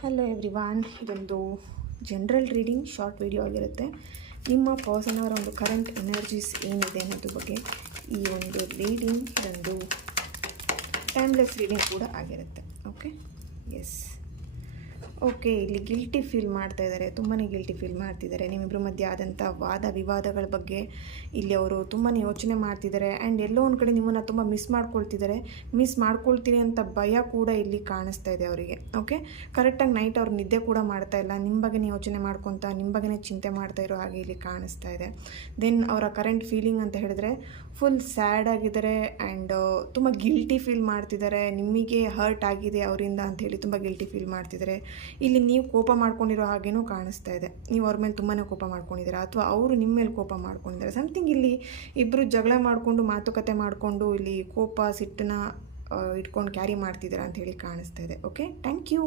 Hello everyone, ಇದೊಂದು general reading short video ಆಗಿರುತ್ತೆ. ನಿಮ್ಮ ಪರ್ಸನ್ ಅವರ ಒಂದು ಕರೆಂಟ್ ಎನರ್ಜೀಸ್ ಏನಿದೆ ಅನ್ನೋದ್ರ ಬಗ್ಗೆ ಈ ಒಂದು ರೀಡಿಂಗ್ ಒಂದು ಟೈಮ್ಲೆಸ್ ರೀಡಿಂಗ್ ಕೂಡ ಆಗಿರುತ್ತೆ. ಓಕೆ, ಇಲ್ಲಿ ಗಿಲ್ಟಿ ಫೀಲ್ ಮಾಡ್ತಾ ಇದ್ದಾರೆ, ತುಂಬಾ ಗಿಲ್ಟಿ ಫೀಲ್ ಮಾಡ್ತಿದ್ದಾರೆ. ನಿಮ್ಮಿಬ್ಬರ ಮಧ್ಯೆ ಆದಂಥ ವಾದ ವಿವಾದಗಳ ಬಗ್ಗೆ ಇಲ್ಲಿ ಅವರು ತುಂಬಾ ಯೋಚನೆ ಮಾಡ್ತಿದ್ದಾರೆ. ಆ್ಯಂಡ್ ಎಲ್ಲೋ ಒಂದು ಕಡೆ ನಿಮ್ಮನ್ನು ತುಂಬ ಮಿಸ್ ಮಾಡ್ಕೊಳ್ತೀನಿ ಅಂತ ಭಯ ಕೂಡ ಇಲ್ಲಿ ಕಾಣಿಸ್ತಾ ಇದೆ ಅವರಿಗೆ. ಓಕೆ, ಕರೆಕ್ಟಾಗಿ ನೈಟ್ ಅವ್ರು ನಿದ್ದೆ ಕೂಡ ಮಾಡ್ತಾ ಇಲ್ಲ, ನಿಮ್ಮ ಬಗ್ಗೆನೇ ಯೋಚನೆ ಮಾಡ್ಕೊತಾ, ನಿಮ್ಮ ಬಗ್ಗೆನೇ ಚಿಂತೆ ಮಾಡ್ತಾ ಇರೋ ಹಾಗೆ ಇಲ್ಲಿ ಕಾಣಿಸ್ತಾ ಇದೆ. ದೆನ್ ಅವರ ಕರೆಂಟ್ ಫೀಲಿಂಗ್ ಅಂತ ಹೇಳಿದ್ರೆ ಫುಲ್ ಸ್ಯಾಡ್ ಆಗಿದ್ದಾರೆ ಆ್ಯಂಡ್ ತುಂಬ ಗಿಲ್ಟಿ ಫೀಲ್ ಮಾಡ್ತಿದ್ದಾರೆ. ನಿಮಗೆ ಹರ್ಟ್ ಆಗಿದೆ ಅವರಿಂದ ಅಂಥೇಳಿ ತುಂಬ ಗಿಲ್ಟಿ ಫೀಲ್ ಮಾಡ್ತಿದ್ದಾರೆ. ಇಲ್ಲಿ ನೀವು ಕೋಪ ಮಾಡ್ಕೊಂಡಿರೋ ಹಾಗೇನೂ ಕಾಣಿಸ್ತಾ ಇದೆ. ನೀವು ಅವ್ರ ಮೇಲೆ ತುಂಬಾ ಕೋಪ ಮಾಡ್ಕೊಂಡಿದ್ದೀರಾ ಅಥವಾ ಅವರು ನಿಮ್ಮ ಮೇಲೆ ಕೋಪ ಮಾಡ್ಕೊಂಡಿದ್ದಾರೆ. ಸಮಥಿಂಗ್ ಇಲ್ಲಿ ಇಬ್ಬರು ಜಗಳ ಮಾಡಿಕೊಂಡು ಮಾತುಕತೆ ಮಾಡಿಕೊಂಡು ಇಲ್ಲಿ ಕೋಪ ಸಿಟ್ಟನ್ನ ಇಟ್ಕೊಂಡು ಕ್ಯಾರಿ ಮಾಡ್ತಿದ್ದೀರಾ ಅಂತ ಹೇಳಿ ಕಾಣಿಸ್ತಾ ಇದೆ. Okay, thank you.